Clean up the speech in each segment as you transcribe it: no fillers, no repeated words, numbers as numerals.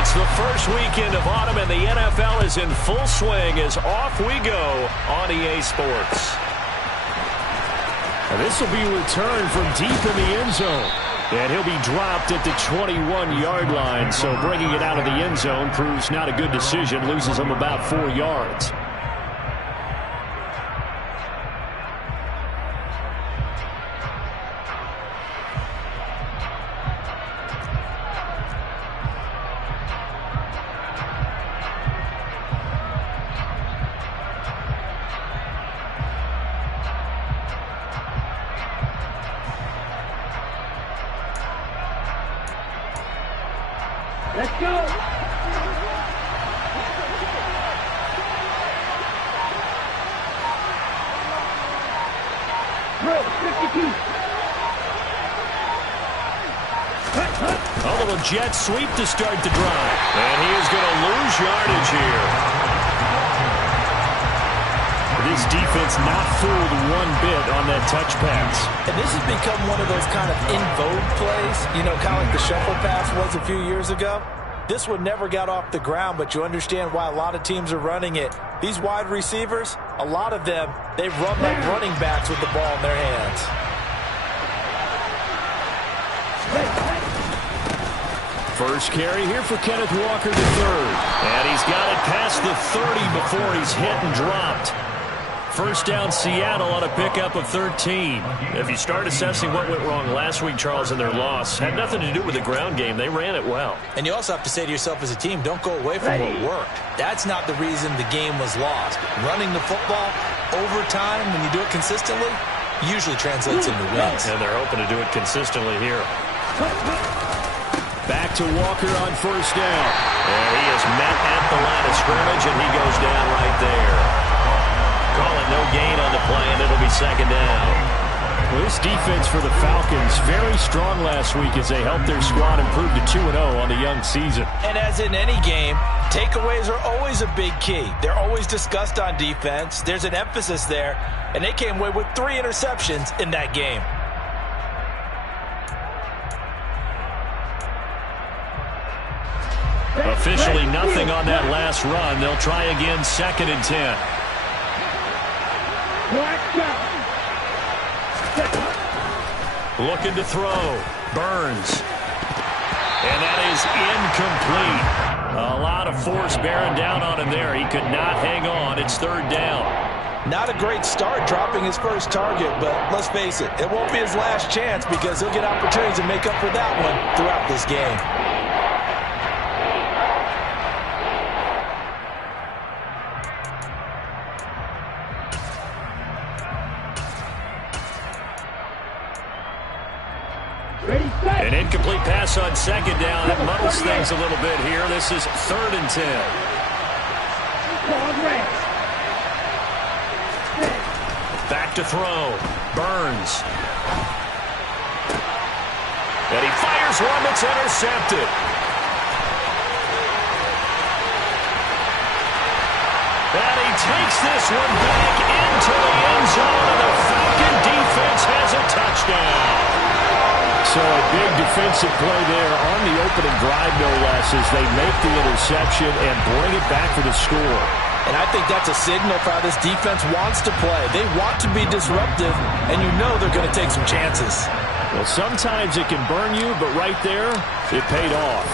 It's the first weekend of autumn, and the NFL is in full swing as off we go on EA Sports. And this will be returned from deep in the end zone. And he'll be dropped at the 21-yard line. So bringing it out of the end zone proves not a good decision. Loses him about 4 yards. Let's go. Bro, 52. A little jet sweep to start the drive. And he is going to lose yardage here. This defense not fooled one bit on that touch pass. And this has become one of those kind of in vogue plays, you know, kind of like the shuffle pass was a few years ago. This one never got off the ground, but you understand why a lot of teams are running it. These wide receivers, a lot of them, they run like running backs with the ball in their hands. First carry here for Kenneth Walker III. And he's got it past the 30 before he's hit and dropped. First down Seattle on a pickup of 13. If you start assessing what went wrong last week, Charles, in their loss, had nothing to do with the ground game. They ran it well. And you also have to say to yourself as a team, don't go away from what worked. That's not the reason the game was lost. Running the football over time, when you do it consistently, usually translates into wins. And they're hoping to do it consistently here. Back to Walker on first down. And he is met at the line of scrimmage, and he goes down right there. Call it no gain on the play, and it'll be second down. Well, this defense for the Falcons, very strong last week as they helped their squad improve to 2-0 on the young season. And as in any game, takeaways are always a big key. They're always discussed on defense. There's an emphasis there, and they came away with 3 interceptions in that game. Officially nothing on that last run. They'll try again, 2nd and 10. Looking to throw. Burns. And that is incomplete. A lot of force bearing down on him there. He could not hang on. It's 3rd down. Not a great start dropping his first target, but let's face it, it won't be his last chance because he'll get opportunities to make up for that one throughout this game. An incomplete pass on 2nd down. That muddles things a little bit here. This is 3rd and 10. Back to throw. Burns. And he fires one that's intercepted. And he takes this one back into the end zone, and the Falcon defense has a touchdown. So a big defensive play there on the opening drive, no less, as they make the interception and bring it back for the score. And I think that's a signal for how this defense wants to play. They want to be disruptive, and you know they're going to take some chances. Well, sometimes it can burn you, but right there, it paid off.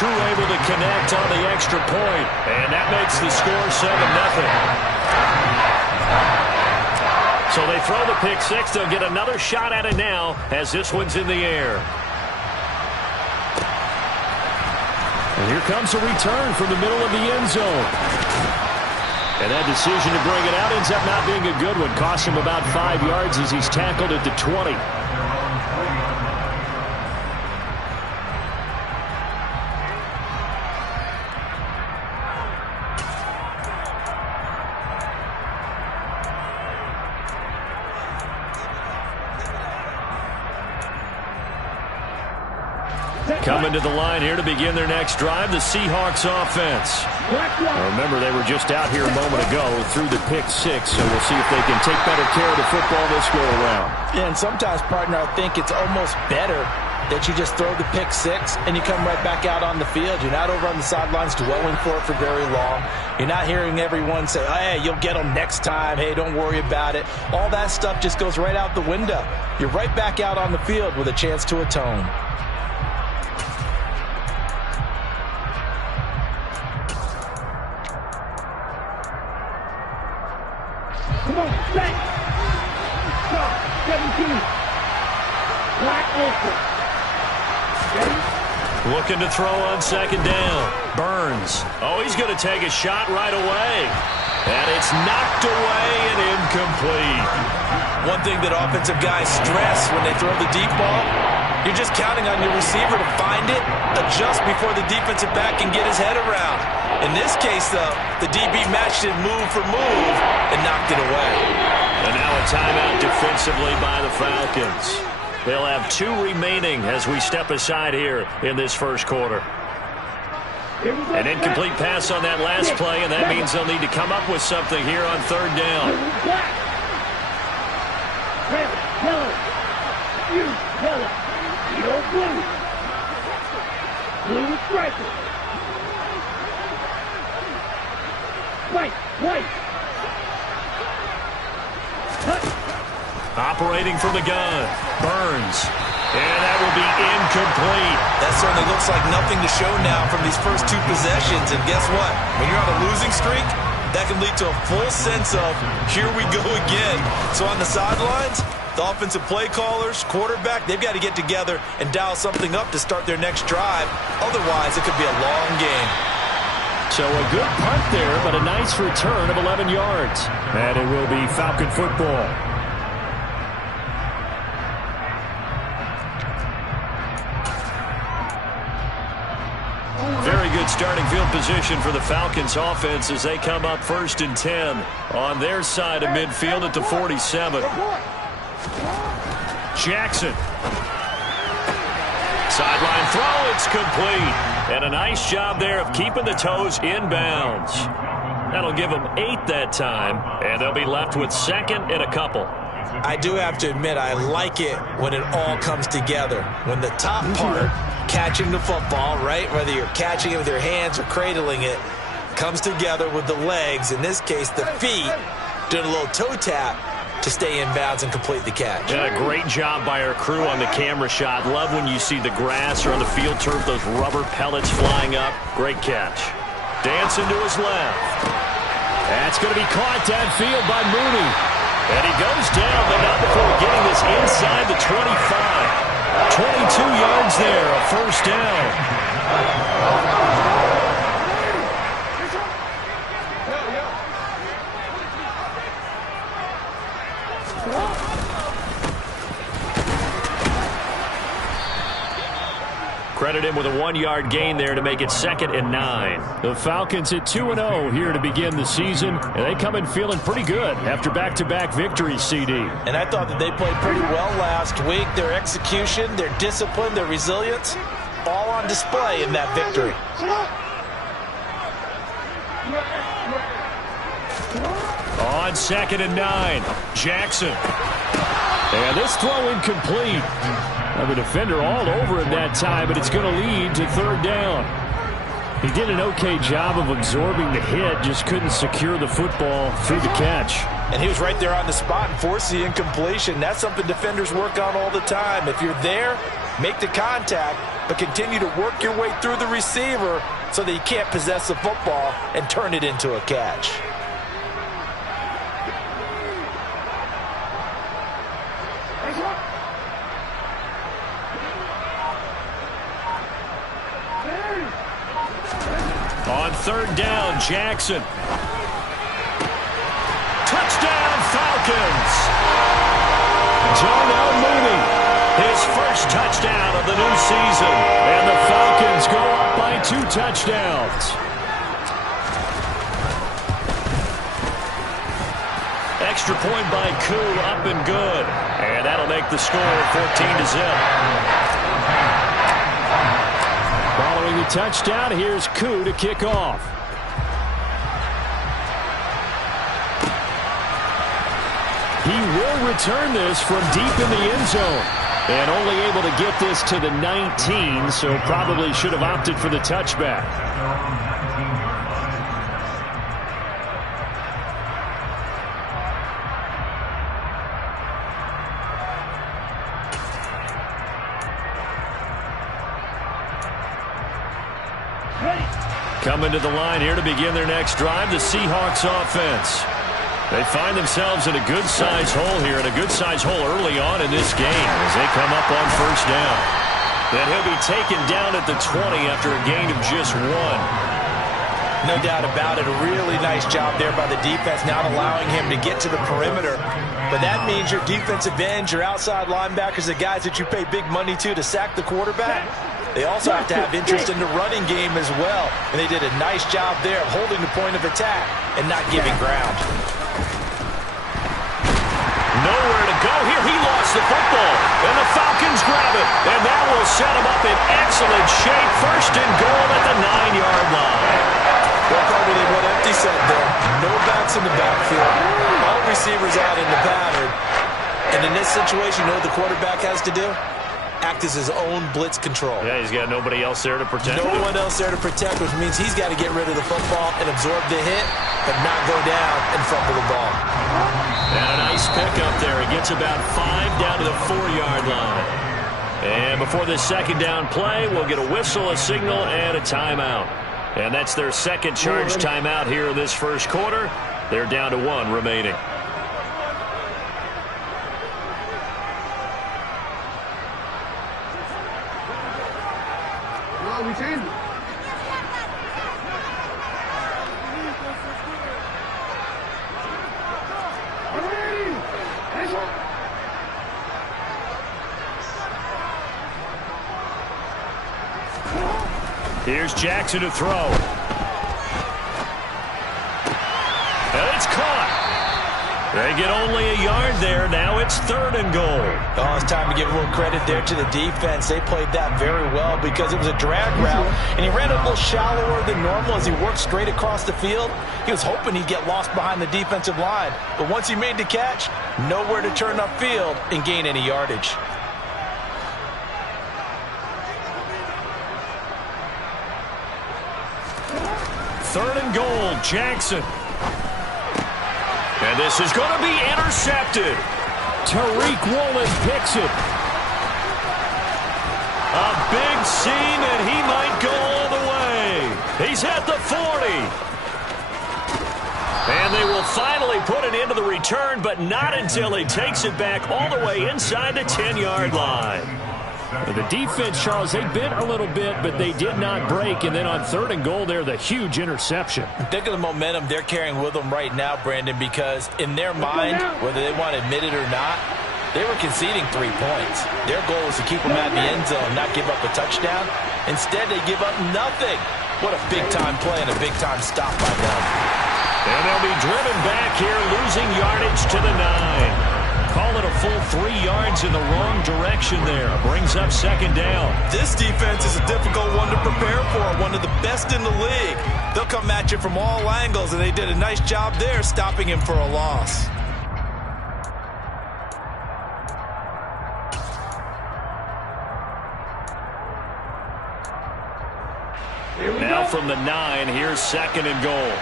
Crew able to connect on the extra point, and that makes the score 7-0. So they throw the pick six. They'll get another shot at it now as this one's in the air. And here comes a return from the middle of the end zone. And that decision to bring it out ends up not being a good one. Costs him about 5 yards as he's tackled at the 20. Coming to the line here to begin their next drive, the Seahawks offense. Now remember, they were just out here a moment ago through the pick six, so we'll see if they can take better care of the football this go around. Yeah, and sometimes, partner, I think it's almost better that you just throw the pick six and you come right back out on the field. You're not over on the sidelines dwelling for it for very long. You're not hearing everyone say, oh, hey, you'll get them next time. Hey, don't worry about it. All that stuff just goes right out the window. You're right back out on the field with a chance to atone. Come on, set. Stop. 17. Black open. Ready? Looking to throw on second down. Burns. Oh, he's going to take a shot right away. And it's knocked away and incomplete. One thing that offensive guys stress when they throw the deep ball, you're just counting on your receiver to find it, adjust before the defensive back can get his head around. In this case, though, the DB matched it move for move and knocked it away. And now a timeout defensively by the Falcons. They'll have 2 remaining as we step aside here in this first quarter. An incomplete pass on that last play, and that means they'll need to come up with something here on third down. Red, yellow, you, yellow, yellow, blue. Blue is striker. White, white. Touch. Operating from the gun. Burns. And that will be incomplete. That certainly looks like nothing to show now from these first 2 possessions. And guess what? When you're on a losing streak, that can lead to a full sense of, here we go again. So on the sidelines, the offensive play callers, quarterback, they've got to get together and dial something up to start their next drive. Otherwise, it could be a long game. So a good punt there, but a nice return of 11 yards. And it will be Falcon football. Very good starting field position for the Falcons offense as they come up 1st and 10 on their side of midfield at the 47. Jackson. Sideline throw, it's complete. And a nice job there of keeping the toes inbounds. That'll give them 8 that time, and they'll be left with 2nd and a couple. I do have to admit, I like it when it all comes together. When the top part, catching the football, right, whether you're catching it with your hands or cradling it, comes together with the legs, in this case the feet, doing a little toe tap to stay in bounds and complete the catch. Yeah, a great job by our crew on the camera shot. Love when you see the grass or on the field turf, those rubber pellets flying up. Great catch. Dancing to his left. That's going to be caught downfield by Mooney. And he goes down, but not before getting this inside the 25. 22 yards there, a first down. Credit him with a 1-yard gain there to make it 2nd and 9. The Falcons at 2-0 here to begin the season, and they come in feeling pretty good after back-to-back victories, CD. And I thought that they played pretty well last week. Their execution, their discipline, their resilience, all on display in that victory. On 2nd and 9, Jackson. And this throw incomplete. Now the defender all over him that time, but it's going to lead to 3rd down. He did an okay job of absorbing the hit, just couldn't secure the football through the catch. And he was right there on the spot and forced the incompletion. That's something defenders work on all the time. If you're there, make the contact, but continue to work your way through the receiver so that you can't possess the football and turn it into a catch. On 3rd down, Jackson. Touchdown, Falcons! Darnell Mooney, his first touchdown of the new season. And the Falcons go up by 2 touchdowns. Extra point by Koo, up and good. And that'll make the score 14-0. Following the touchdown, here's Koo to kick off. He will return this from deep in the end zone. And only able to get this to the 19, so probably should have opted for the touchback. Coming to the line here to begin their next drive, the Seahawks offense. They find themselves in a good-sized hole here, and a good-sized hole early on in this game as they come up on first down. Then he'll be taken down at the 20 after a gain of just 1. No doubt about it. A really nice job there by the defense, not allowing him to get to the perimeter. But that means your defensive ends, your outside linebackers, the guys that you pay big money to sack the quarterback, they also have to have interest in the running game as well. And they did a nice job there of holding the point of attack and not giving ground. Nowhere to go here. He lost the football, and the Falcons grab it. And that will set him up in excellent shape. First and goal at the 9-yard line. Well, probably they went empty set there. No backs in the backfield. All receivers out in the pattern. And in this situation, you know what the quarterback has to do? Act as his own blitz control. Yeah, he's got nobody else there to protect. No one else there to protect, which means he's got to get rid of the football and absorb the hit, but not go down and fumble the ball. And a nice pickup there. He gets about 5 down to the 4-yard line. And before this second down play, we'll get a whistle, a signal, and a timeout. And that's their second charge timeout here in this first quarter. They're down to 1 remaining. Here's Jackson to throw. And it's caught. They get only a yard there. Now it's 3rd and goal. Oh, it's time to give a little credit there to the defense. They played that very well because it was a drag route, and he ran a little shallower than normal as he worked straight across the field. He was hoping he'd get lost behind the defensive line, but once he made the catch, nowhere to turn upfield and gain any yardage. Third and goal, Jackson. And this is going to be intercepted. Tariq Woolen picks it. A big seam, and he might go all the way. He's at the 40. And they will finally put an end to the return, but not until he takes it back all the way inside the 10-yard line. The defense, Charles, they bit a little bit, but they did not break. And then on 3rd and goal there, the huge interception. Think of the momentum they're carrying with them right now, Brandon, because in their mind, whether they want to admit it or not, they were conceding 3 points. Their goal was to keep them out of the end zone, not give up a touchdown. Instead, they give up nothing. What a big-time play and a big-time stop by them. And they'll be driven back here, losing yardage to the 9. Call it a full 3 yards in the wrong direction there. Brings up 2nd down. This defense is a difficult one to prepare for, one of the best in the league. They'll come at you from all angles, and they did a nice job there stopping him for a loss. Now from the 9, here's 2nd and goal.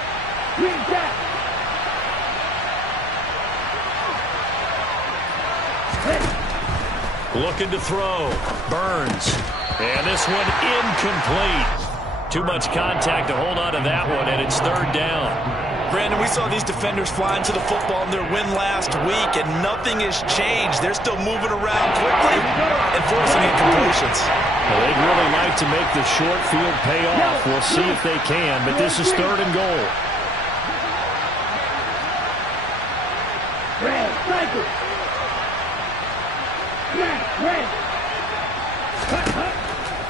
Looking to throw. Burns. And this one incomplete. Too much contact to hold on to that one, and it's 3rd down. Brandon, we saw these defenders flying to the football in their win last week, and nothing has changed. They're still moving around quickly and forcing incompletions. Well, they'd really like to make the short field pay off. We'll see if they can, but this is 3rd and goal.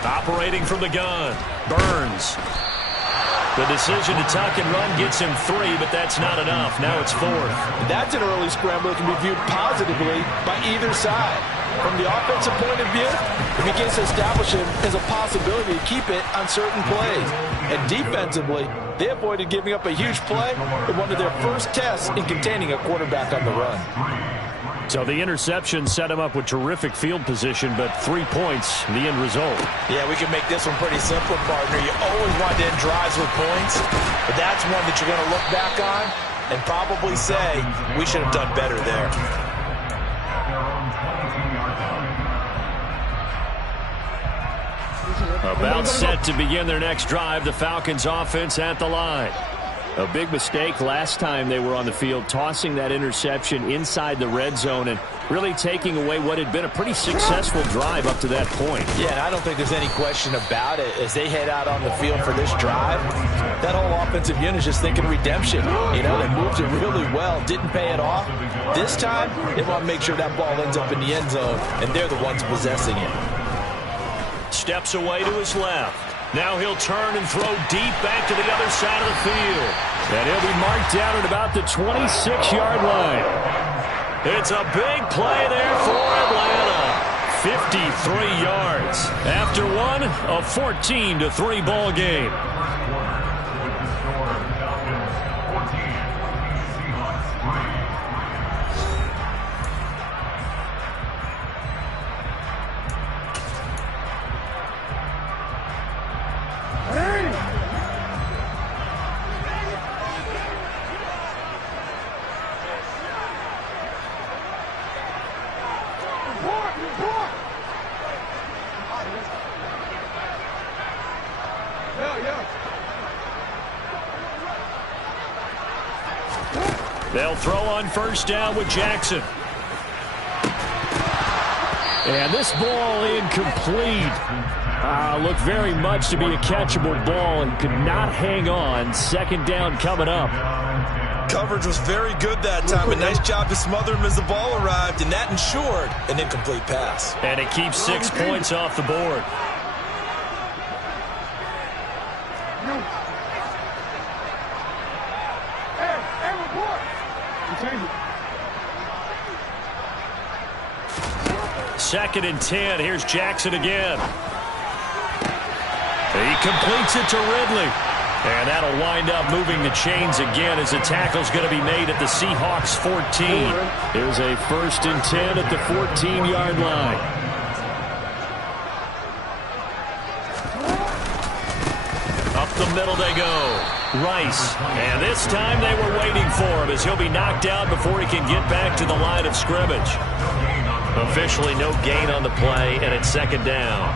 Operating from the gun. Burns. The decision to tuck and run gets him 3, but that's not enough. Now it's 4th. That's an early scramble that can be viewed positively by either side. From the offensive point of view, it begins to establish him as a possibility to keep it on certain plays. And defensively, they avoided giving up a huge play in one of their first tests in containing a quarterback on the run. So the interception set him up with terrific field position, but 3 points, the end result. Yeah, we can make this one pretty simple, partner. You always want to end drives with points, but that's one that you're going to look back on and probably say, we should have done better there. About set to begin their next drive, the Falcons offense at the line. A big mistake last time they were on the field, tossing that interception inside the red zone and really taking away what had been a pretty successful drive up to that point. Yeah, and I don't think there's any question about it. As they head out on the field for this drive, that whole offensive unit is just thinking redemption. You know, they moved it really well, didn't pay it off. This time, they want to make sure that ball ends up in the end zone, and they're the ones possessing it. Steps away to his left. Now he'll turn and throw deep back to the other side of the field. And he'll be marked down at about the 26-yard line. It's a big play there for Atlanta. 53 yards. After one, a 14-3 ball game. They'll throw on first down with Jackson. And this ball incomplete. Looked very much to be a catchable ball and could not hang on. Second down coming up. Coverage was very good that time. A nice job to smother him as the ball arrived, and that ensured an incomplete pass. And it keeps 6 points off the board. Second and 10. Here's Jackson again. He completes it to Ridley. And that'll wind up moving the chains again as the tackle's going to be made at the Seahawks 14. Here's a 1st and 10 at the 14-yard line. Up the middle they go. Rice. And this time they were waiting for him as he'll be knocked out before he can get back to the line of scrimmage. Officially no gain on the play, and it's second down.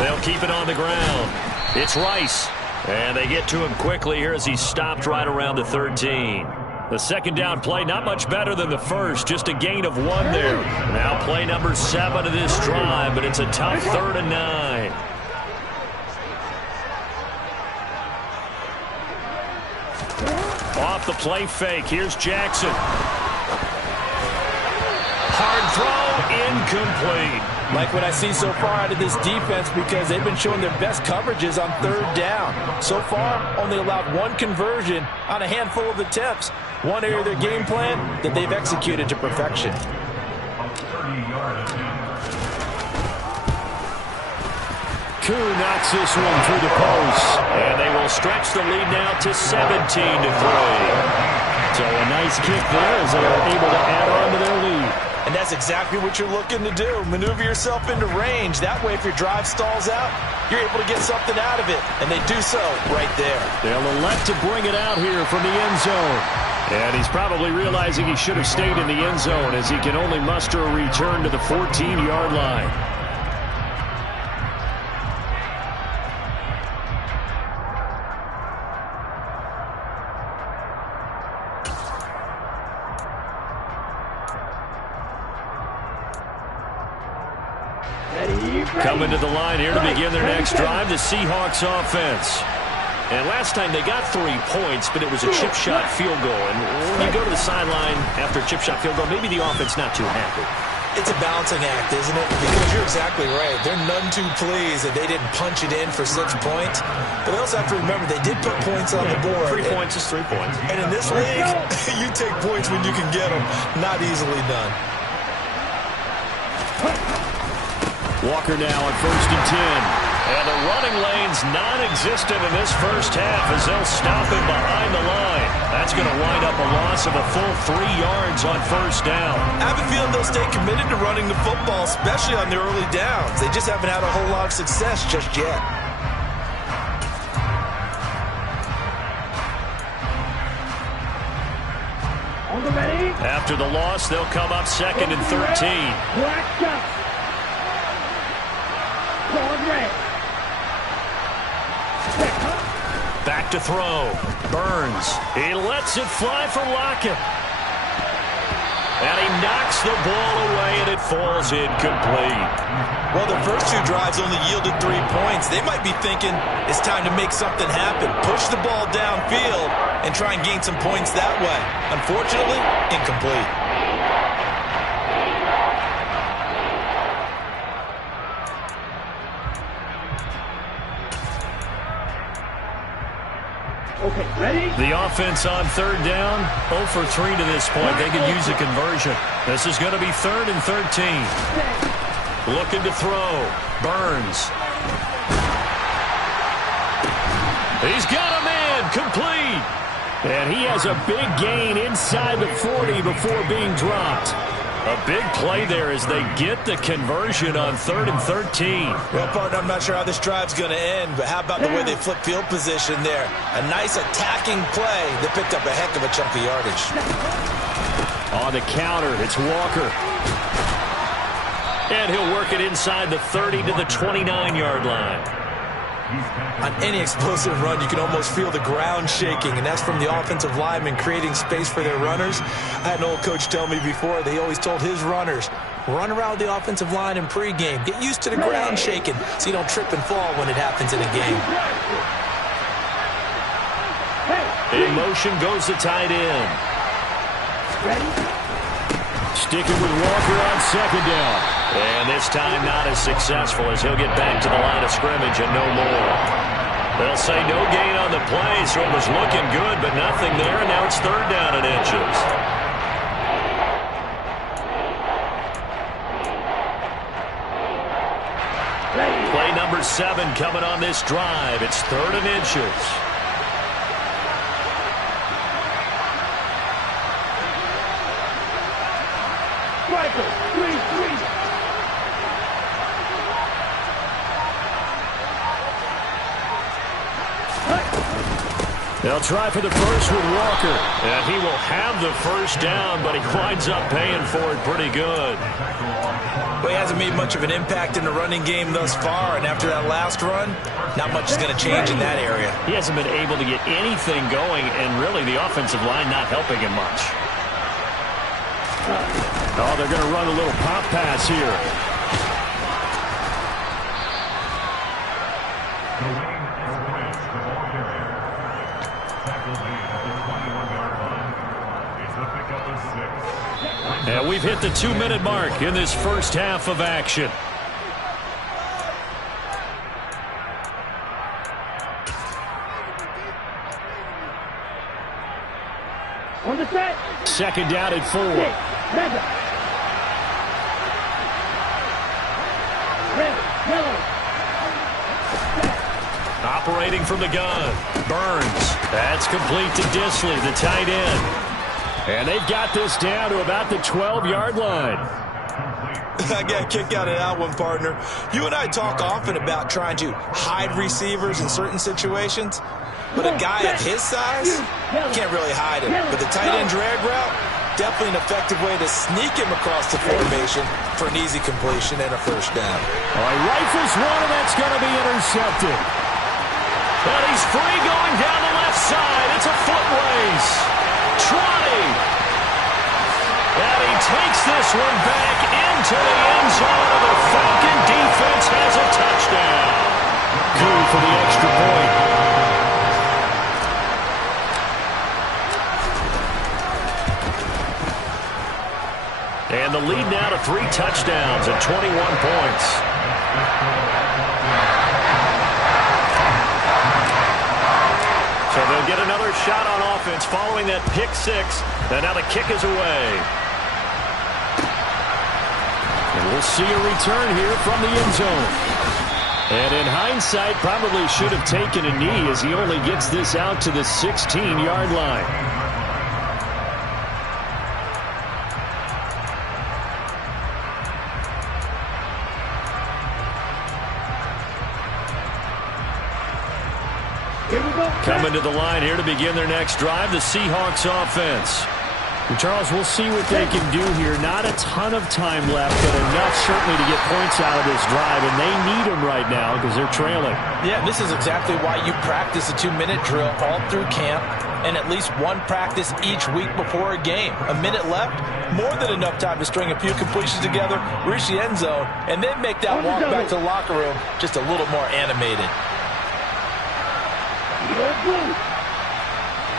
They'll keep it on the ground. It's Rice. And they get to him quickly here as he's stopped right around the 13. The second down play not much better than the first, just a gain of 1 there. Now play number 7 of this drive, but it's a tough 3rd and 9. Off the play fake, here's Jackson. Hard throw, incomplete. Like what I see so far out of this defense, because they've been showing their best coverages on 3rd down. So far, only allowed 1 conversion on a handful of attempts. One area of their game plan that they've executed to perfection. Koo knocks this one through the post. And they will stretch the lead now to 17-3. So a nice kick there as they are able to add on to their lead. And that's exactly what you're looking to do. Maneuver yourself into range. That way, if your drive stalls out, you're able to get something out of it. And they do so right there. They'll elect to bring it out here from the end zone. And he's probably realizing he should have stayed in the end zone as he can only muster a return to the 14-yard line. Coming to the line here to begin their next drive, the Seahawks offense. And last time they got 3 points, but it was a chip shot field goal. And when you go to the sideline after a chip shot field goal, maybe the offense not too happy. It's a balancing act, isn't it? Because you're exactly right. They're none too pleased that they didn't punch it in for 6 points. But they also have to remember they did put points on the board. 3 points is 3 points. And in this league, you take points when you can get them. Not easily done. Walker now on 1st and 10. And the running lane's non-existent in this first half as they'll stop him behind the line. That's going to wind up a loss of a full 3 yards on first down. I have a feeling they'll stay committed to running the football, especially on the early downs. They just haven't had a whole lot of success just yet. On the ready. After the loss, they'll come up second and 13. Black shot. Broad red. Back to throw. Burns. He lets it fly for Lockett. And he knocks the ball away, and it falls incomplete. Well, the first 2 drives only yielded 3 points. They might be thinking it's time to make something happen. Push the ball downfield and try and gain some points that way. Unfortunately, incomplete. Okay, ready? The offense on third down, 0 for 3 to this point. They could use a conversion. This is going to be 3rd and 13. Looking to throw. Burns. He's got a man. Complete. And he has a big gain inside the 40 before being dropped. A big play there as they get the conversion on 3rd and 13. Well, partner, I'm not sure how this drive's going to end, but how about the way they flip field position there? A nice attacking play that picked up a heck of a chunk of yardage. On the counter, it's Walker. And he'll work it inside the 30 to the 29-yard line. On any explosive run, you can almost feel the ground shaking, and that's from the offensive linemen creating space for their runners. I had an old coach tell me before, they always told his runners, run around the offensive line in pregame. Get used to the ground shaking so you don't trip and fall when it happens in a game. In motion goes the tight end. Sticking with Walker on second down. And this time not as successful as he'll get back to the line of scrimmage and no more. They'll say no gain on the play, so it was looking good, but nothing there, and now it's 3rd down and inches. Play number 7 coming on this drive. It's 3rd and inches. They'll try for the first with Walker. And he will have the first down, but he winds up paying for it pretty good. Well, he hasn't made much of an impact in the running game thus far, and after that last run, not much is going to change in that area. He hasn't been able to get anything going, and really the offensive line not helping him much. Oh, they're going to run a little pop pass here. And we've hit the 2-minute mark in this first half of action. On the set. Second down at 4. Red, yellow. Operating from the gun. Burns. That's complete to Disley, the tight end. And they've got this down to about the 12-yard line. I got a kick out of that one, partner. You and I talk often about trying to hide receivers in certain situations, but a guy of his size can't really hide him. But the tight end drag route, definitely an effective way to sneak him across the formation for an easy completion and a first down. All right, rifles one, and that's going to be intercepted. And he's free going down the left side. It's a foot race. Trotty. And he takes this one back into the end zone, and the Falcon defense has a touchdown. Good for the extra point. And the lead now to 3 touchdowns and 21 points. So they'll get another shot on offense following that pick 6. And now the kick is away. And we'll see a return here from the end zone. And in hindsight, probably should have taken a knee as he only gets this out to the 16-yard line. Coming to the line here to begin their next drive, the Seahawks offense. And Charles, we'll see what they can do here. Not a ton of time left, but enough certainly to get points out of this drive, and they need them right now because they're trailing. Yeah, this is exactly why you practice a 2-minute drill all through camp and at least one practice each week before a game. A minute left, more than enough time to string a few completions together, reach the end zone, and then make that walk back to the locker room just a little more animated.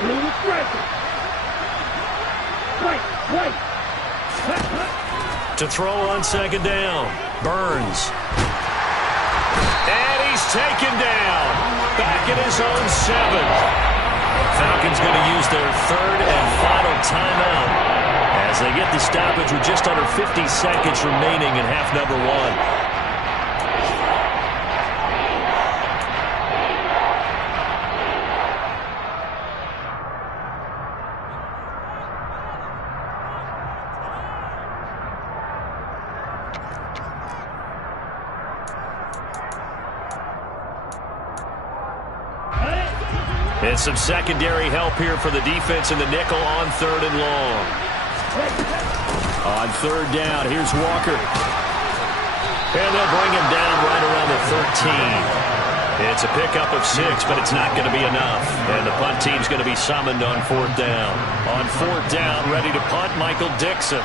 Blue is striking. White. To throw on second down. Burns. And he's taken down. Back at his own 7. Falcons going to use their third and final timeout as they get the stoppage with just under 50 seconds remaining in half number 1. And some secondary help here for the defense in the nickel on third and long. On third down, here's Walker. And they'll bring him down right around the 13. It's a pickup of 6, but it's not going to be enough. And the punt team's going to be summoned on fourth down. On fourth down, ready to punt, Michael Dixon.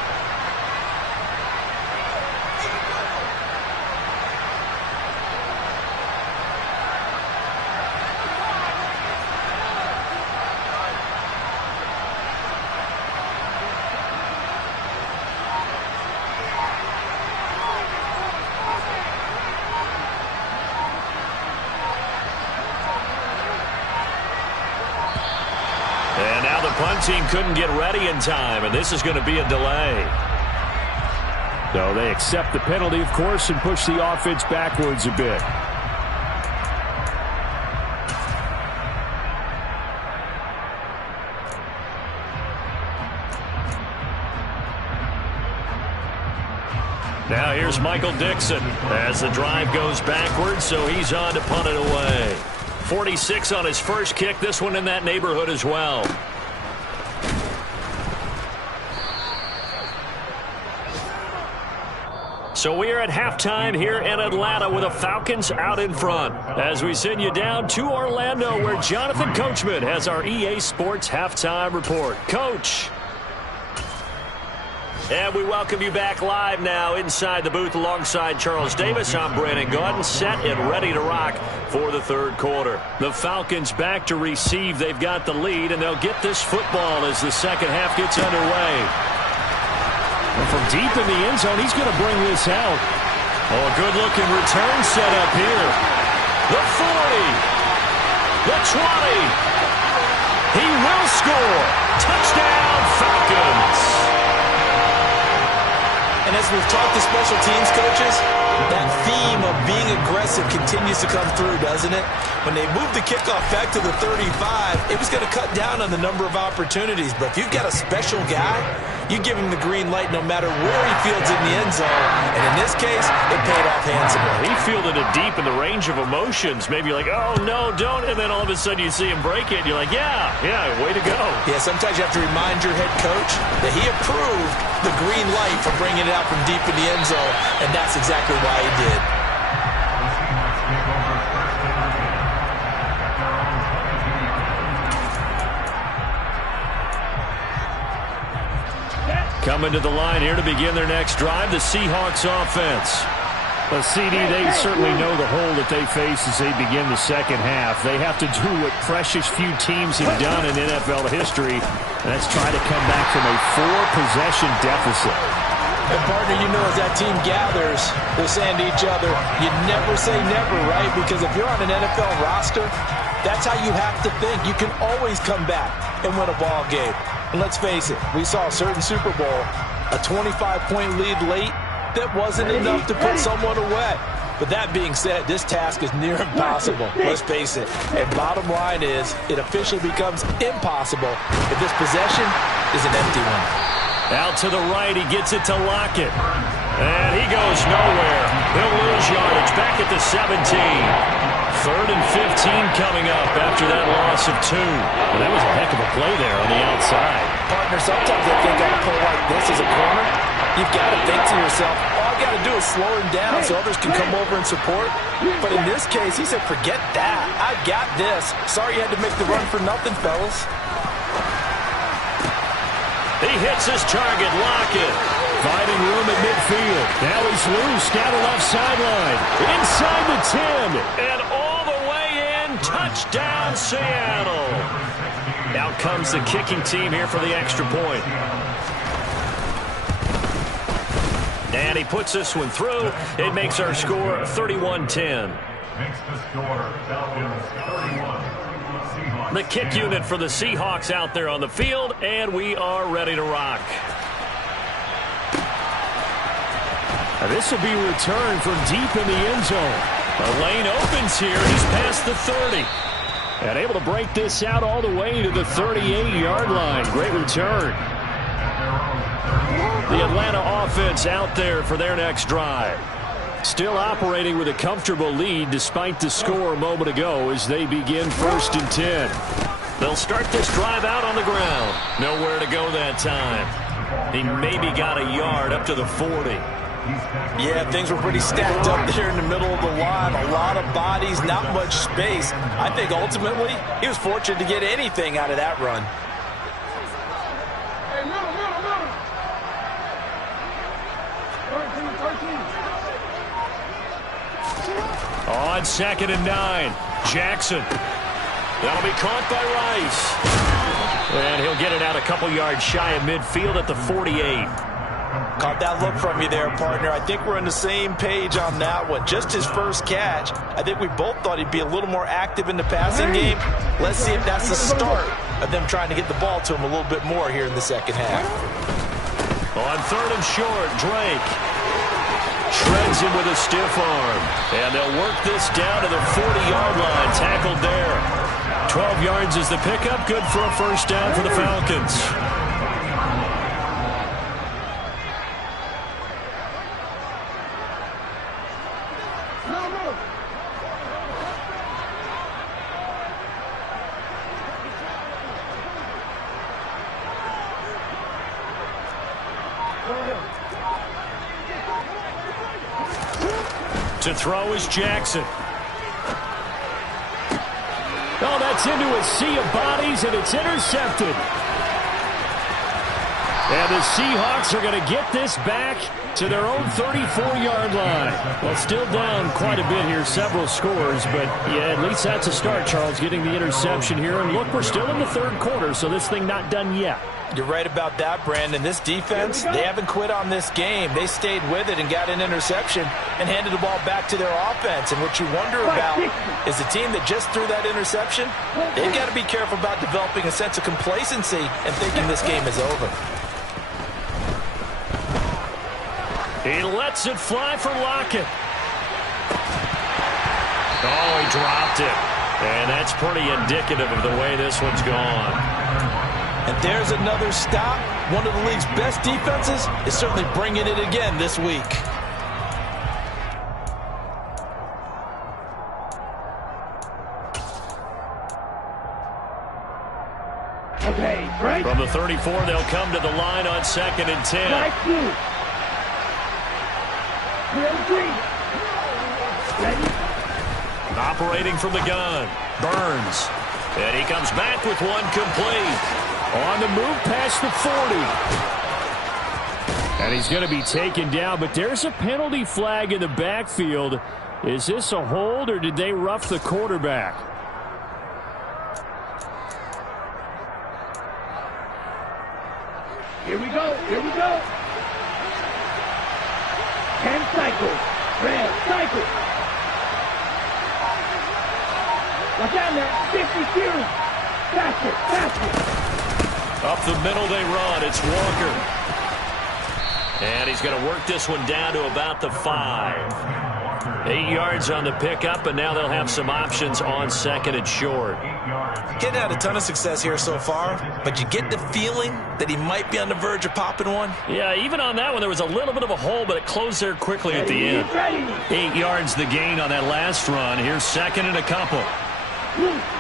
And now the punt team couldn't get ready in time, and this is going to be a delay. So they accept the penalty, of course, and push the offense backwards a bit. Now here's Michael Dixon as the drive goes backwards, so he's on to punt it away. 46 on his first kick, this one in that neighborhood as well. So we are at halftime here in Atlanta with the Falcons out in front. As we send you down to Orlando where Jonathan Coachman has our EA Sports halftime report. Coach. And we welcome you back live now inside the booth alongside Charles Davis. I'm Brandon Gaudin, set and ready to rock for the third quarter. The Falcons back to receive. They've got the lead, and they'll get this football as the second half gets underway. And from deep in the end zone, he's going to bring this out. Oh, a good-looking return set up here. The 40. The 20. He will score. Touchdown, Falcons. And as we've talked to special teams coaches, that theme of being aggressive continues to come through, doesn't it? When they moved the kickoff back to the 35, it was going to cut down on the number of opportunities. But if you've got a special guy, you give him the green light no matter where he fields in the end zone. And in this case, it paid off handsomely. He fielded it deep in the range of emotions. Maybe like, oh, no, don't. And then all of a sudden you see him break it. And you're like, yeah, way to go. Yeah, sometimes you have to remind your head coach that he approved the green light for bringing it out from deep in the end zone. And that's exactly why he did. Coming to the line here to begin their next drive, the Seahawks offense. Well, CD, they certainly know the hole that they face as they begin the second half. They have to do what precious few teams have done in NFL history, and that's try to come back from a 4-possession deficit. And partner, you know, as that team gathers, they're saying to each other, you never say never, right? Because if you're on an NFL roster, that's how you have to think. You can always come back and win a ball game. And let's face it, we saw a certain Super Bowl, a 25-point lead late, that wasn't enough to put someone away. But that being said, this task is near impossible. Let's face it. And bottom line is, it officially becomes impossible if this possession is an empty one. Out to the right, he gets it to Lockett. And he goes nowhere. He'll lose yardage back at the 17. 3rd and 15 coming up after that loss of 2. Well, that was a heck of a play there on the outside. Partner, sometimes I think on a play like this as a corner, you've got to think to yourself, all I got to do is slow him down so others can come over and support. But in this case, he said, forget that. I got this. Sorry you had to make the run for nothing, fellas. He hits his target, Lockett. Finding room at midfield. Now he's loose down the left sideline. Inside the 10. And all the way in. Touchdown, Seattle. Out comes the kicking team here for the extra point. And he puts this one through. It makes our score 31-10. Makes the score Falcons 31. The kick unit for the Seahawks out there on the field, and we are ready to rock. This will be returned from deep in the end zone. The lane opens here. He's past the 30. And able to break this out all the way to the 38-yard line. Great return. The Atlanta offense out there for their next drive. Still operating with a comfortable lead despite the score a moment ago as they begin 1st and 10. They'll start this drive out on the ground. Nowhere to go that time. He maybe got a yard up to the 40. Yeah, things were pretty stacked up there in the middle of the line. A lot of bodies, not much space. I think ultimately he was fortunate to get anything out of that run. On 2nd and 9, Jackson. That'll be caught by Rice. And he'll get it out a couple yards shy of midfield at the 48. Caught that look from you there, partner. I think we're on the same page on that one. Just his first catch. I think we both thought he'd be a little more active in the passing game. Let's see if that's the start of them trying to get the ball to him a little bit more here in the second half. On 3rd and short, Drake shreds him with a stiff arm. And they'll work this down to the 40-yard line. Tackled there. 12 yards is the pickup. Good for a first down for the Falcons. To throw is Jackson. Oh, that's into a sea of bodies, and it's intercepted. And the Seahawks are going to get this back to their own 34-yard line. Well, still down quite a bit here, several scores, but yeah, at least that's a start, Charles, getting the interception here. And look, we're still in the 3rd quarter, so this thing not done yet. You're right about that, Brandon. This defense, they haven't quit on this game. They stayed with it and got an interception and handed the ball back to their offense. And what you wonder about is the team that just threw that interception, they've got to be careful about developing a sense of complacency and thinking this game is over. He lets it fly for Lockett. Oh, he dropped it. And that's pretty indicative of the way this one's gone. And there's another stop. One of the league's best defenses is certainly bringing it again this week. Okay, right. From the 34, they'll come to the line on 2nd and 10. Right, 2. Ready? Operating from the gun, Burns. And he comes back with one complete. On the move past the 40. And he's going to be taken down, but there's a penalty flag in the backfield. Is this a hold, or did they rough the quarterback? Here we go. Here we go. 10 cycles. Red cycle. Watch out now. 50 series. Faster. Faster. Up the middle they run. It's Walker. And he's going to work this one down to about the 5. 8 yards on the pickup, and now they'll have some options on second and short. Getting had a ton of success here so far, but you get the feeling that he might be on the verge of popping one. Yeah, even on that one, there was a little bit of a hole, but it closed there quickly at the end. 8 yards the gain on that last run. Here's second and a couple.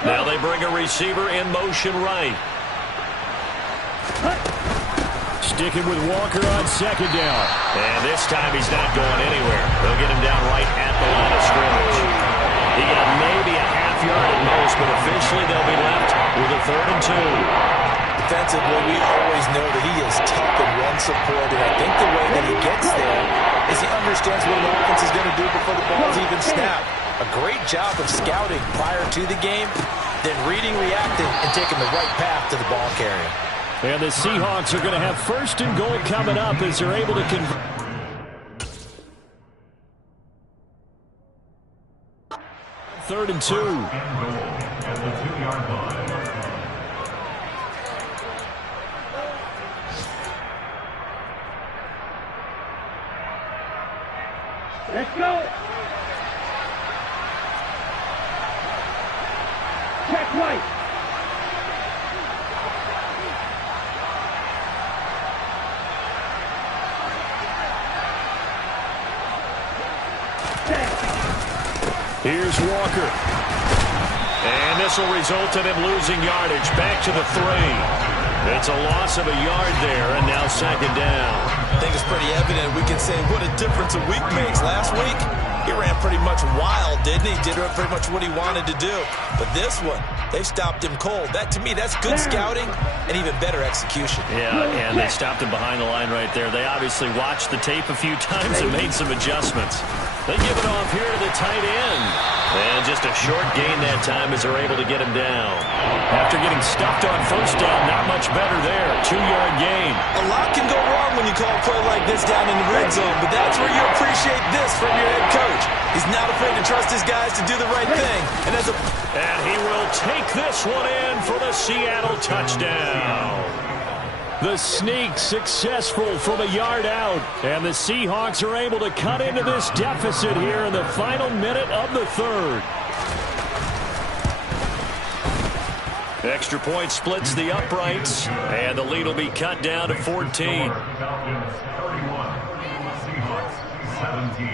Now they bring a receiver in motion right. Sticking with Walker on second down. And this time he's not going anywhere. They'll get him down right at the line of scrimmage. He got maybe a half yard at most, but officially they'll be left with a 3rd and 2. Defensively, we always know that he is tough in run support, and I think the way that he gets there is he understands what an offense is going to do before the ball's even snapped. A great job of scouting prior to the game, then reading, reacting, and taking the right path to the ball carrier. And the Seahawks are going to have 1st and goal coming up as they're able to convert. 3rd and 2. At the 2-yard line. Let's go. Check right. Here's Walker. And this will result in him losing yardage. Back to the 3. It's a loss of a yard there, and now second down. I think it's pretty evident. We can say what a difference a week makes. Last week, he ran pretty much wild, didn't he? Did pretty much what he wanted to do. But this one, they stopped him cold. That, to me, that's good scouting and even better execution. Yeah, and they stopped him behind the line right there. They obviously watched the tape a few times and made some adjustments. They give it off here to the tight end. And just a short gain that time as they're able to get him down. After getting stuffed on first down, not much better there. 2-yard gain. A lot can go wrong when you call a play like this down in the red zone, but that's where you appreciate this from your head coach. He's not afraid to trust his guys to do the right thing. And he will take this one in for the Seattle touchdown. The sneak successful from a yard out. And the Seahawks are able to cut into this deficit here in the final minute of the 3rd. Extra point splits the uprights, and the lead will be cut down to 14. Falcons 31. Seahawks 17.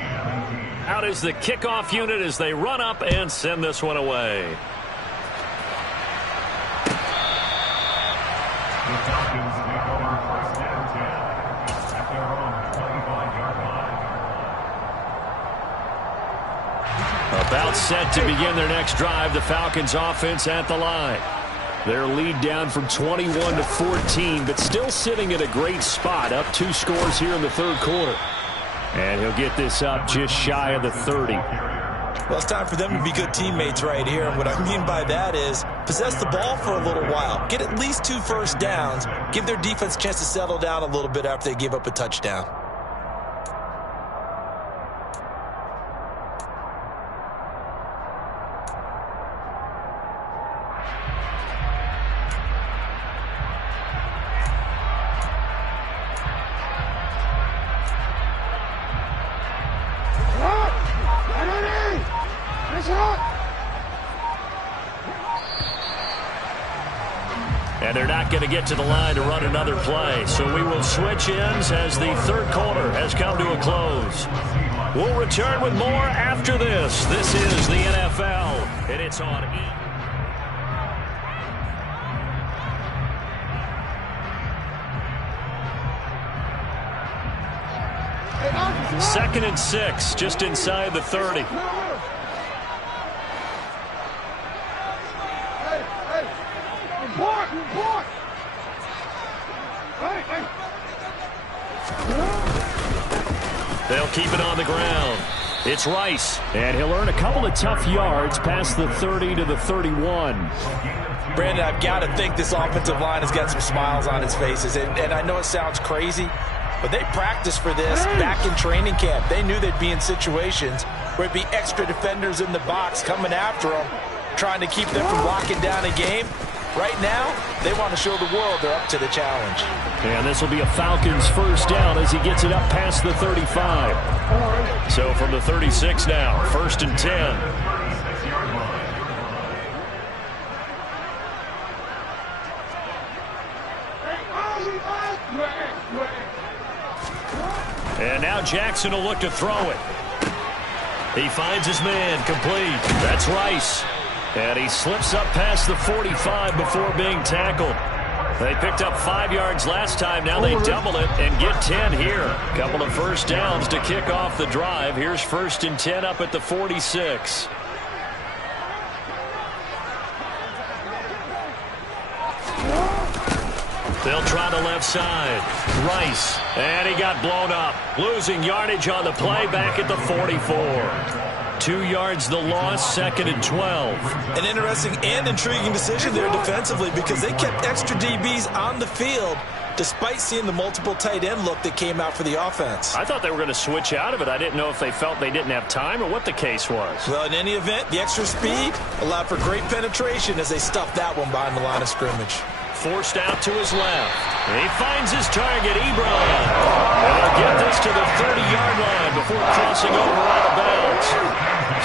Out is the kickoff unit as they run up and send this one away. The Falcons take over 1st and 10 at their own 25-yard line. About set to begin their next drive. The Falcons offense at the line. Their lead down from 21 to 14, but still sitting at a great spot. Up 2 scores here in the 3rd quarter. And he'll get this up just shy of the 30. Well, it's time for them to be good teammates right here. And what I mean by that is possess the ball for a little while. Get at least 2 first downs. Give their defense a chance to settle down a little bit after they give up a touchdown. And they're not going to get to the line to run another play. So we will switch ends as the 3rd quarter has come to a close. We'll return with more after this. This is the NFL, and it's on E! 2nd and 6, just inside the 30. They'll keep it on the ground. It's Rice. And he'll earn a couple of tough yards past the 30 to the 31. Brandon, I've got to think this offensive line has got some smiles on its faces. And I know it sounds crazy, but they practiced for this back in training camp. They knew they'd be in situations where it'd be extra defenders in the box coming after them, trying to keep them from locking down a game. Right now, they want to show the world they're up to the challenge. And this will be a Falcons first down as he gets it up past the 35. So from the 36 now, 1st and 10. And now Jackson will look to throw it. He finds his man, complete. That's Rice. And he slips up past the 45 before being tackled. They picked up 5 yards last time. Now they double it and get 10 here. Couple of first downs to kick off the drive. Here's 1st and 10 up at the 46. They'll try the left side. Rice. And he got blown up. Losing yardage on the play back at the 44. 2 yards the loss, 2nd and 12. An interesting and intriguing decision there defensively because they kept extra DBs on the field despite seeing the multiple tight end look that came out for the offense. I thought they were going to switch out of it. I didn't know if they felt they didn't have time or what the case was. Well, in any event, the extra speed allowed for great penetration as they stuffed that one behind the line of scrimmage. Forced out to his left. He finds his target, Ebron. And they'll get this to the 30-yard line before crossing over out of bounds.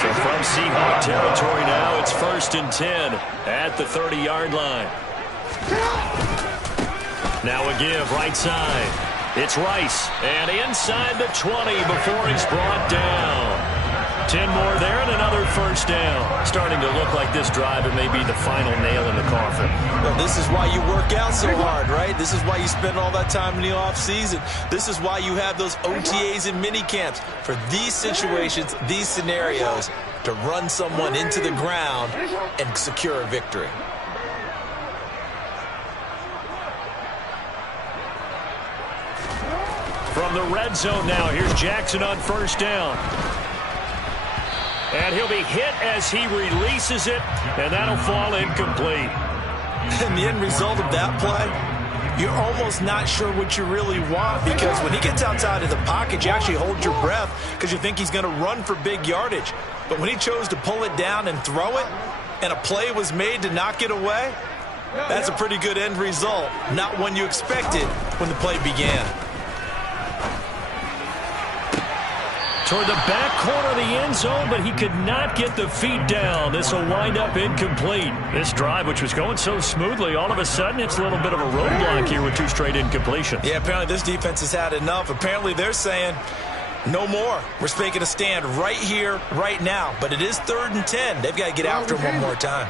So from Seahawk territory now, it's 1st and 10 at the 30-yard line. Now a give, right side. It's Rice. And inside the 20 before he's brought down. 10 more there and another first down. Starting to look like this drive, it may be the final nail in the coffin. Well, this is why you work out so hard, right? This is why you spend all that time in the offseason. This is why you have those OTAs and mini camps for these situations, these scenarios, to run someone into the ground and secure a victory. From the red zone now, here's Jackson on first down. And he'll be hit as he releases it, and that'll fall incomplete. And the end result of that play, you're almost not sure what you really want because when he gets outside of the pocket, you actually hold your breath because you think he's going to run for big yardage. But when he chose to pull it down and throw it, and a play was made to knock it away, that's a pretty good end result. Not one you expected when the play began. Toward the back corner of the end zone, but he could not get the feet down. This will wind up incomplete. This drive, which was going so smoothly, all of a sudden it's a little bit of a roadblock here with 2 straight incompletions. Yeah, apparently this defense has had enough. Apparently they're saying, no more. We're making a stand right here, right now. But it is 3rd and 10. They've got to get after him one more time.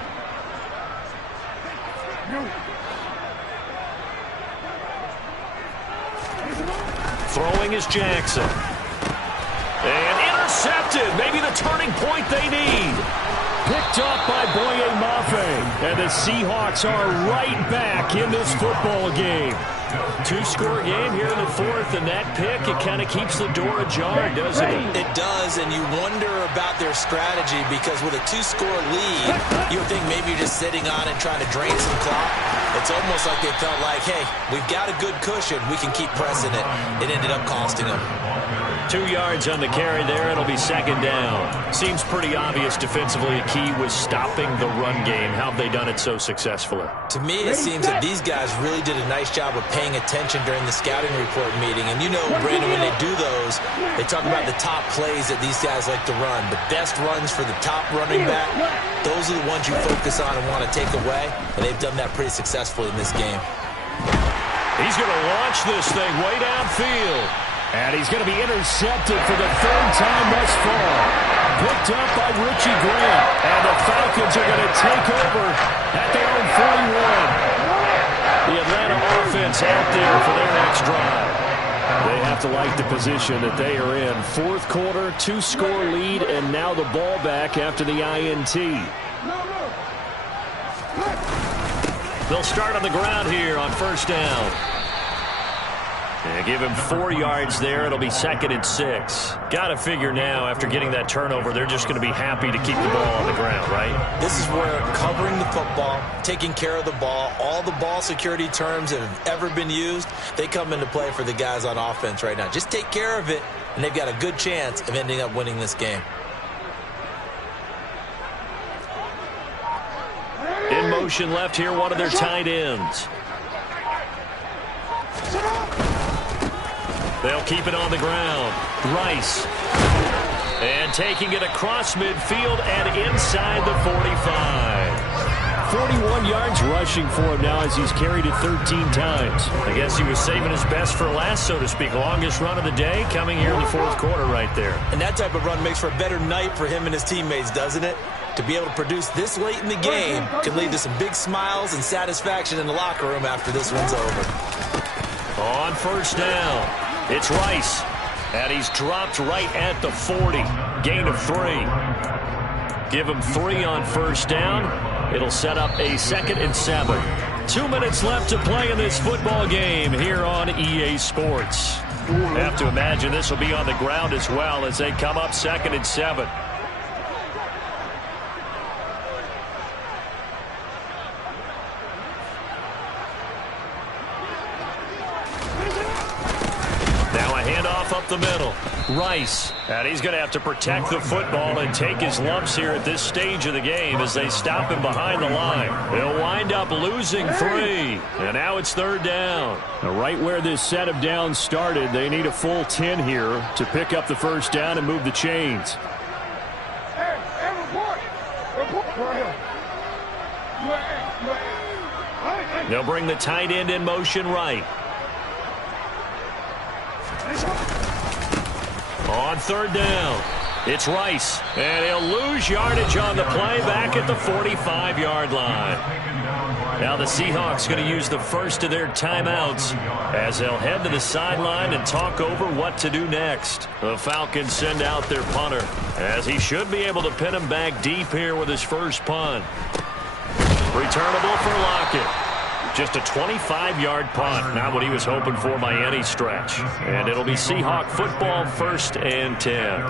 Throwing is Jackson. And intercepted. Maybe the turning point they need. Picked up by Boye Mafe. And the Seahawks are right back in this football game. 2-score game here in the 4th, and that pick, it kind of keeps the door ajar, doesn't it? It does, and you wonder about their strategy because with a 2-score lead, you would think maybe you're just sitting on it trying to drain some clock. It's almost like they felt like, hey, we've got a good cushion. We can keep pressing it. It ended up costing them. 2 yards on the carry there. It'll be 2nd down. Seems pretty obvious defensively a key was stopping the run game. How have they done it so successfully? To me, it seems that these guys really did a nice job of paying attention during the scouting report meeting. And you know, Brandon, when they do those, they talk about the top plays that these guys like to run. The best runs for the top running back, those are the ones you focus on and want to take away. And they've done that pretty successfully in this game. He's going to launch this thing way downfield. And he's going to be intercepted for the 3rd time thus far. Picked up by Richie Grant. And the Falcons are going to take over at their own 41. The Atlanta offense out there for their next drive. They have to like the position that they are in. 4th quarter, 2-score lead, and now the ball back after the INT. They'll start on the ground here on first down. Yeah, give him 4 yards there. It'll be 2nd and 6. Got to figure now, after getting that turnover, they're just going to be happy to keep the ball on the ground, right? This is where covering the football, taking care of the ball, all the ball security terms that have ever been used, they come into play for the guys on offense right now. Just take care of it, and they've got a good chance of ending up winning this game. In motion left here, one of their tight ends. They'll keep it on the ground. Rice. And taking it across midfield and inside the 45. 41 yards rushing for him now as he's carried it 13 times. I guess he was saving his best for last, so to speak. Longest run of the day coming here in the fourth quarter right there. And that type of run makes for a better night for him and his teammates, doesn't it? To be able to produce this late in the game can lead to some big smiles and satisfaction in the locker room after this one's over. On first down, it's Rice. And he's dropped right at the 40. Gain of 3. Give him 3 on first down. It'll set up a 2nd and 7. 2 minutes left to play in this football game here on EA Sports. Have to imagine this will be on the ground as well as they come up 2nd and 7. Up the middle. Rice. And he's going to have to protect the football and take his lumps here at this stage of the game as they stop him behind the line. They'll wind up losing 3. And now it's 3rd down. Now right where this set of downs started, they need a full 10 here to pick up the first down and move the chains. They'll bring the tight end in motion right. On 3rd down, it's Rice, and he'll lose yardage on the play back at the 45-yard line. Now the Seahawks going to use the first of their timeouts as they'll head to the sideline and talk over what to do next. The Falcons send out their punter as he should be able to pin him back deep here with his first punt. Returnable for Lockett. Just a 25-yard punt, not what he was hoping for by any stretch. And it'll be Seahawk football, 1st and 10.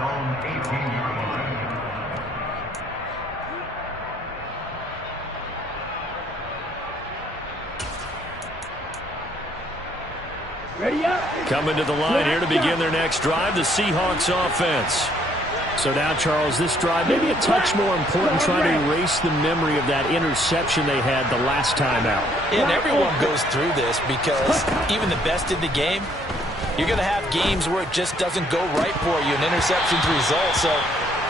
Ready up. Coming to the line here to begin their next drive, the Seahawks offense. So now, Charles, this drive maybe a touch more important, trying to erase the memory of that interception they had the last time out. And everyone goes through this because even the best in the game, you're going to have games where it just doesn't go right for you, and interceptions result. So,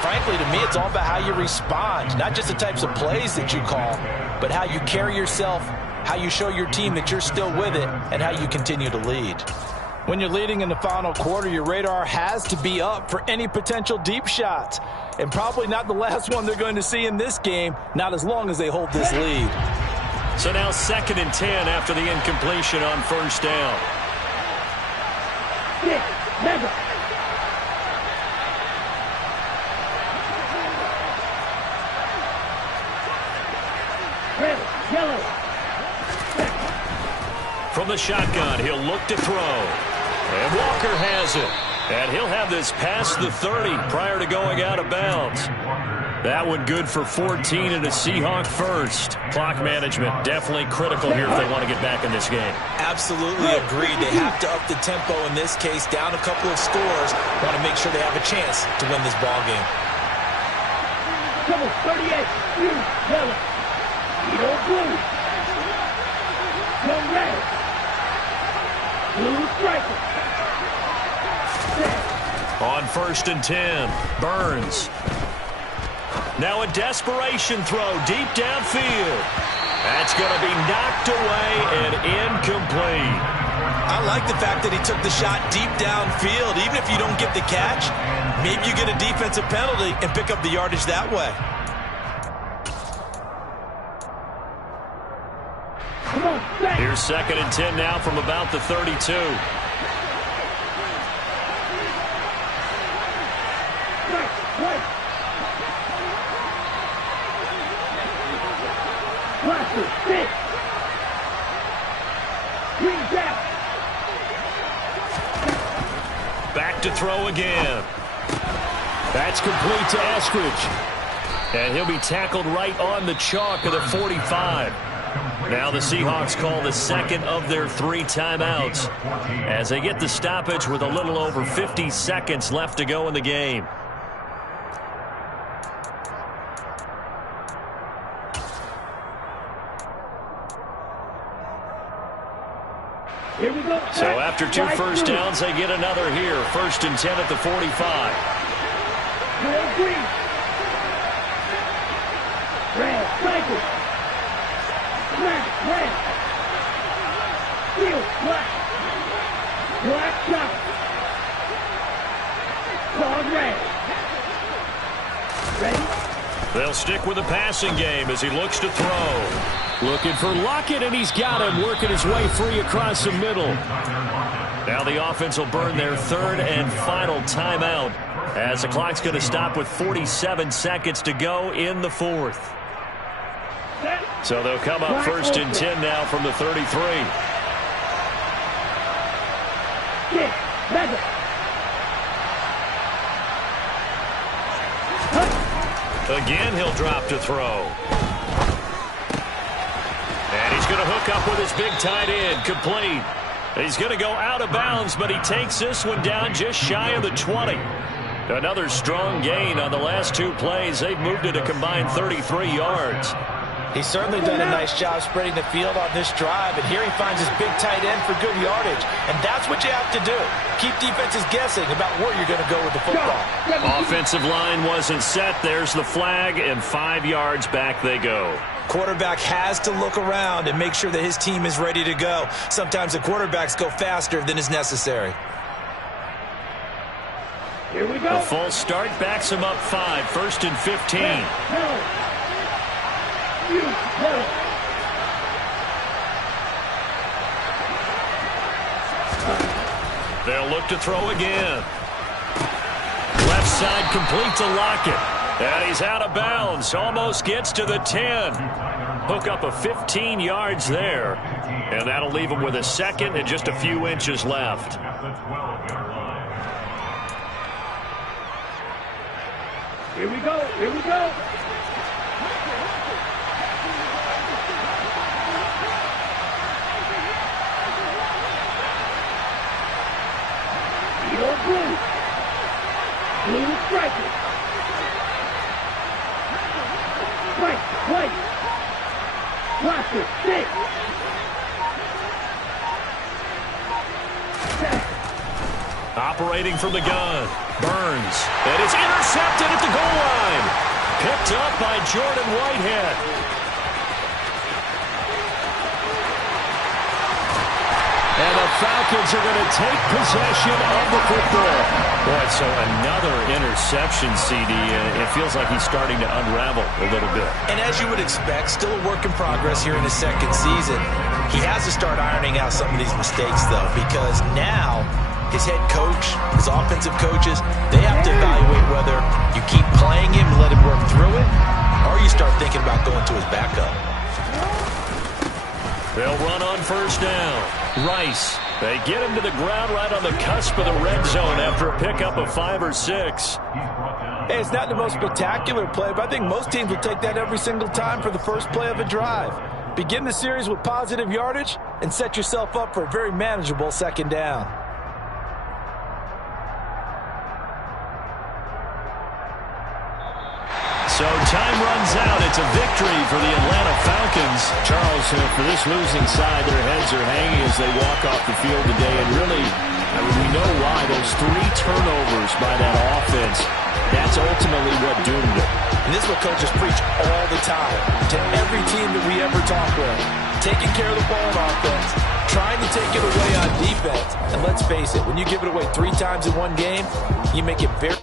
frankly, to me, it's all about how you respond, not just the types of plays that you call, but how you carry yourself, how you show your team that you're still with it, and how you continue to lead. When you're leading in the final quarter, your radar has to be up for any potential deep shots. And probably not the last one they're going to see in this game, not as long as they hold this lead. So now 2nd and 10 after the incompletion on first down. 6, never. Red, yellow. From the shotgun, he'll look to throw. And Walker has it. And he'll have this past the 30 prior to going out of bounds. That one good for 14 and a Seahawk first. Clock management definitely critical here if they want to get back in this game. Absolutely agreed. They have to up the tempo in this case, down a couple of scores. Want to make sure they have a chance to win this ball game. Come on, 38, blue, yellow. Yellow, blue. Come red. Blue striker. On 1st and 10, Burns. Now a desperation throw deep downfield. That's going to be knocked away and incomplete. I like the fact that he took the shot deep downfield. Even if you don't get the catch, maybe you get a defensive penalty and pick up the yardage that way. Here's 2nd and 10 now from about the 32. Back to throw again. That's complete to Eskridge. And he'll be tackled right on the chalk of the 45. Now the Seahawks call the 2nd of their 3 timeouts as they get the stoppage with a little over 50 seconds left to go in the game. Here we go. So after 2 first downs, they get another here. 1st and 10 at the 45. Red, green. Red, cycle. Smash, red. Steel, black. Black shot. Called red. Ready? They'll stick with the passing game as he looks to throw. Looking for Lockett, and he's got him working his way free across the middle. Now the offense will burn their 3rd and final timeout as the clock's going to stop with 47 seconds to go in the 4th. So they'll come up 1st and 10 now from the 33. Kick, mega. Again, he'll drop to throw. And he's going to hook up with his big tight end, complete. He's going to go out of bounds, but he takes this one down just shy of the 20. Another strong gain on the last 2 plays. They've moved it a combined 33 yards. He's certainly done a nice job spreading the field on this drive, and here he finds his big tight end for good yardage. And that's what you have to do. Keep defenses guessing about where you're going to go with the football. Offensive line wasn't set. There's the flag, and 5 yards back they go. Quarterback has to look around and make sure that his team is ready to go. Sometimes the quarterbacks go faster than is necessary. Here we go. A false start backs him up 5. 1st and 15. No. You, no. They'll look to throw again. Left side complete to Lockett. And he's out of bounds. Almost gets to the 10. Hook up of 15 yards there. And that'll leave him with a 2nd and just a few inches left. Here we go. Here we go. Yellow, blue. Blue striker. Strike, white. Roster, 6. Operating from the gun. Burns. And it's intercepted at the goal line. Picked up by Jordan Whitehead. And the Falcons are going to take possession of the football. Boy, so another interception, CD. It feels like he's starting to unravel a little bit. And as you would expect, still a work in progress here in his 2nd season. He has to start ironing out some of these mistakes, though, because now his head coach, his offensive coaches, they have to evaluate whether you keep playing him and let him work through it, or you start thinking about going to his backup. They'll run on 1st down. Rice. They get him to the ground right on the cusp of the red zone after a pickup of 5 or 6. Hey, it's not the most spectacular play, but I think most teams will take that every single time for the first play of a drive. Begin the series with positive yardage and set yourself up for a very manageable 2nd down. So time runs out. It's a victory for the Atlanta Falcons. Charles, for this losing side, their heads are hanging as they walk off the field today. And really, we know why. Those 3 turnovers by that offense, that's ultimately what doomed them. And this is what coaches preach all the time to every team that we ever talk with. Taking care of the ball on offense, trying to take it away on defense. And let's face it, when you give it away 3 times in one game, you make it very